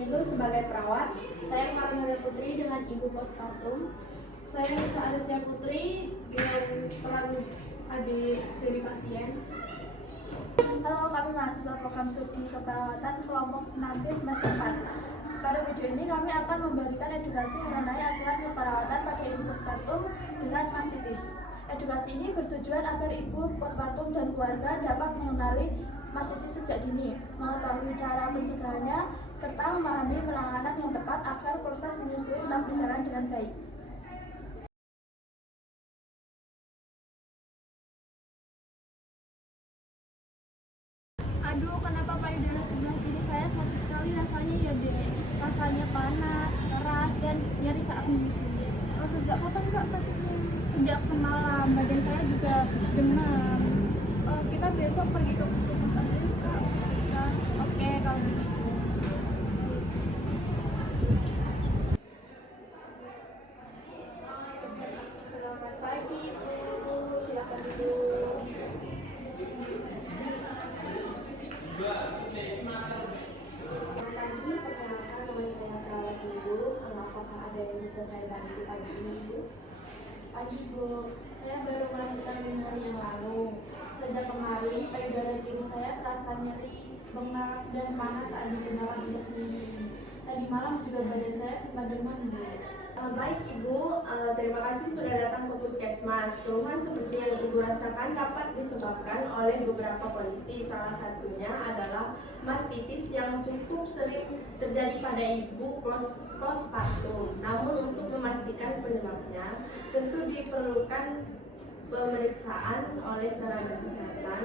Minggu sebagai perawat. Saya Karnada Putri dengan Ibu Postpartum. Saya Nisa Aristia Putri dengan peran adik dari pasien. Halo, kami mahasiswa program studi keperawatan kelompok 6B semester 4. Pada video ini kami akan memberikan edukasi mengenai asuhan keperawatan pada ibu postpartum dengan mastitis. Edukasi ini bertujuan agar ibu postpartum dan keluarga dapat mengenali mastitis sejak dini, mengetahui cara pencegahannya, serta memahami penanganan yang tepat agar proses menyusui tetap berjalan dengan baik. Aduh, kenapa payudara sebelah kiri saya sakit sekali rasanya ya, Dek? Rasanya panas, keras, dan nyeri saat menyusui. Sejak kapan Kak sakitnya? Sejak semalam, badan saya juga demam. Kita besok pergi ke puskesmas aja yuk, Kak. Bisa? Oke, kalau begitu. Selamat pagi, Bu. Silakan duduk. Pagi, perkenalkan nama saya perawat Ibu. Apakah ada yang bisa saya bantu pagi ini, Bu? Pagi, Bu. Saya baru melahirkan 5 hari yang lalu. Sejak kemarin, payudara kiri saya terasa nyeri, bengkak, dan panas saat digunakan untuk menyusui. Tadi malam juga badan saya sempat demam, Bu. Baik Ibu, terima kasih sudah datang ke puskesmas. Keluhan seperti yang Ibu rasakan dapat disebabkan oleh beberapa kondisi. Salah satunya adalah mastitis yang cukup sering terjadi pada ibu postpartum. Namun untuk memastikan penyebabnya, tentu diperlukan pemeriksaan oleh tenaga kesehatan.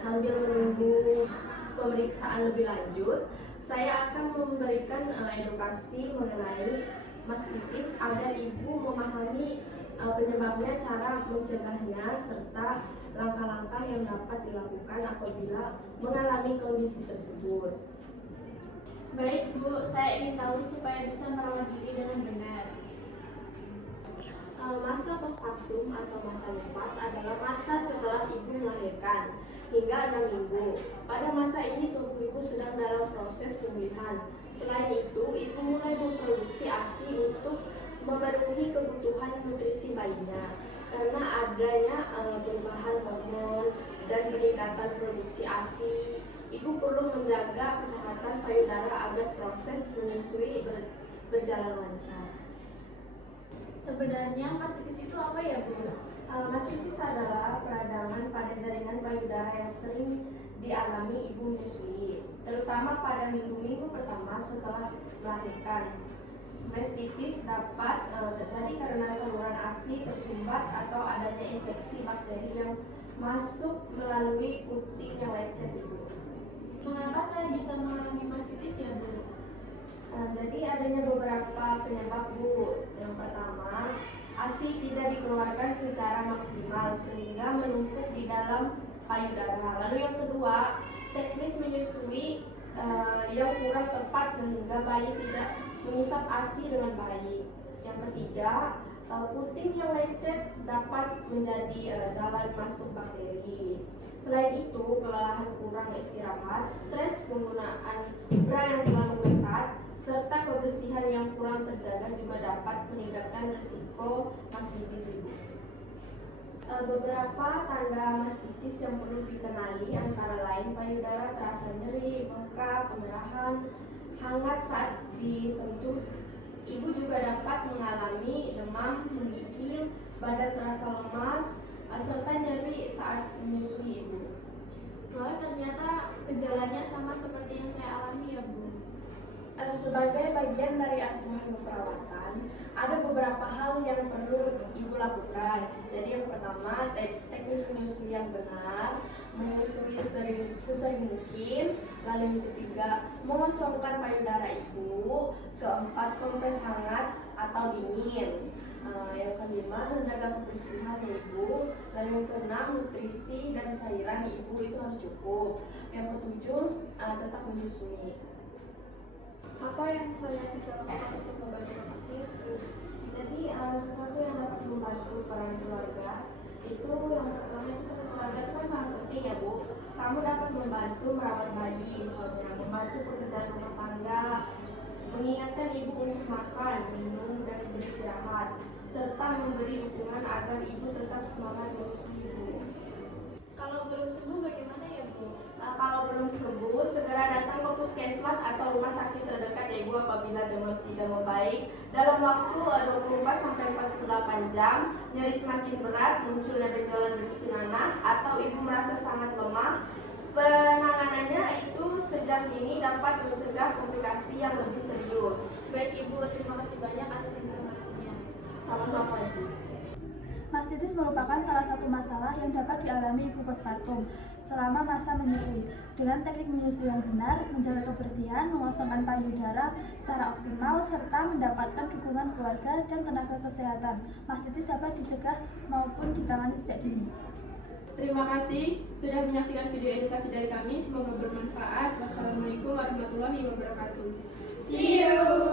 Sambil menunggu pemeriksaan lebih lanjut, saya akan memberikan edukasi mengenai mastitis agar ibu memahami penyebabnya, cara mencegahnya, serta langkah-langkah yang dapat dilakukan apabila mengalami kondisi tersebut. Baik Bu, saya ingin tahu supaya bisa merawat diri dengan benar. Masa postpartum atau masa nifas adalah masa setelah ibu melahirkan hingga 6 minggu. Pada masa ini tubuh ibu sedang dalam proses pemulihan. Selain itu, ibu mulai memproduksi ASI untuk memenuhi kebutuhan nutrisi bayinya. Karena adanya perubahan hormon dan peningkatan produksi ASI, ibu perlu menjaga kesehatan payudara agar proses menyusui berjalan lancar. Sebenarnya mastitis itu apa ya, Bu? Mastitis adalah peradangan pada jaringan payudara yang sering dialami ibu menyusui, terutama pada minggu-minggu pertama setelah melahirkan. Mastitis dapat terjadi karena saluran ASI tersumbat atau adanya infeksi bakteri yang masuk melalui puting yang lecet, Ibu. Mengapa saya bisa mengalami mastitis ya, Bu? Jadi adanya beberapa penyebab, Bu. Yang pertama, ASI tidak dikeluarkan secara maksimal sehingga menumpuk di dalam payudara. Lalu yang kedua, teknis menyusui yang kurang tepat sehingga bayi tidak mengisap ASI dengan baik. Yang ketiga, puting yang lecet dapat menjadi jalan masuk bakteri. Selain itu, kelelahan kurang istirahat, stres penggunaan bra yang terlalu ketat, serta kebersihan yang kurang terjaga juga dapat meningkatkan risiko mastitis, Ibu. Beberapa tanda mastitis yang perlu dikenali antara lain payudara terasa nyeri, bengkak, pemerahan, hangat saat disentuh. Ibu juga dapat mengalami demam, menggigil, badan terasa lemas, serta nyeri saat menyusui, Ibu. Wah, ternyata gejalanya sama seperti yang saya alami ya, Bu. Sebagai bagian dari asuhan keperawatan, ada beberapa hal yang perlu Ibu lakukan. Jadi yang pertama, teknik menyusui yang benar, menyusui sesering mungkin. Lalu yang ketiga, mengosongkan payudara Ibu. Keempat, kompres hangat atau dingin. Yang kelima, menjaga kebersihan Ibu. Lalu yang keenam, nutrisi dan cairan Ibu itu harus cukup. Yang ketujuh, tetap menyusui. Apa yang saya bisa lakukan untuk membantu pasien? Jadi sesuatu yang dapat membantu peran keluarga itu yang pertama itu peran keluarga itu kan sangat penting ya, Bu. Kamu dapat membantu merawat bayi, misalnya membantu pekerjaan rumah tangga, untuk makan, minum, dan beristirahat, serta memberi dukungan agar ibu tetap semangat menyusui, Bu. Kalau belum sembuh bagaimana ya Bu? Kalau belum sembuh, segera datang ke puskesmas atau rumah sakit terdekat ya Ibu apabila demam tidak membaik. Dalam waktu 24-48 jam, nyeri semakin berat, munculnya benjolan di nanah, atau Ibu merasa sangat lemah, penanganannya itu sejak dini dapat mencegah komplikasi yang lebih serius. Baik Ibu, terima kasih banyak atas informasinya. Sama-sama Ibu. Mastitis merupakan salah satu masalah yang dapat dialami ibu postpartum selama masa menyusui. Dengan teknik menyusui yang benar, menjaga kebersihan, mengosongkan payudara secara optimal, serta mendapatkan dukungan keluarga dan tenaga kesehatan, mastitis dapat dicegah maupun ditangani sejak dini. Terima kasih sudah menyaksikan video edukasi dari kami. Semoga bermanfaat. Wassalamualaikum warahmatullahi wabarakatuh. See you!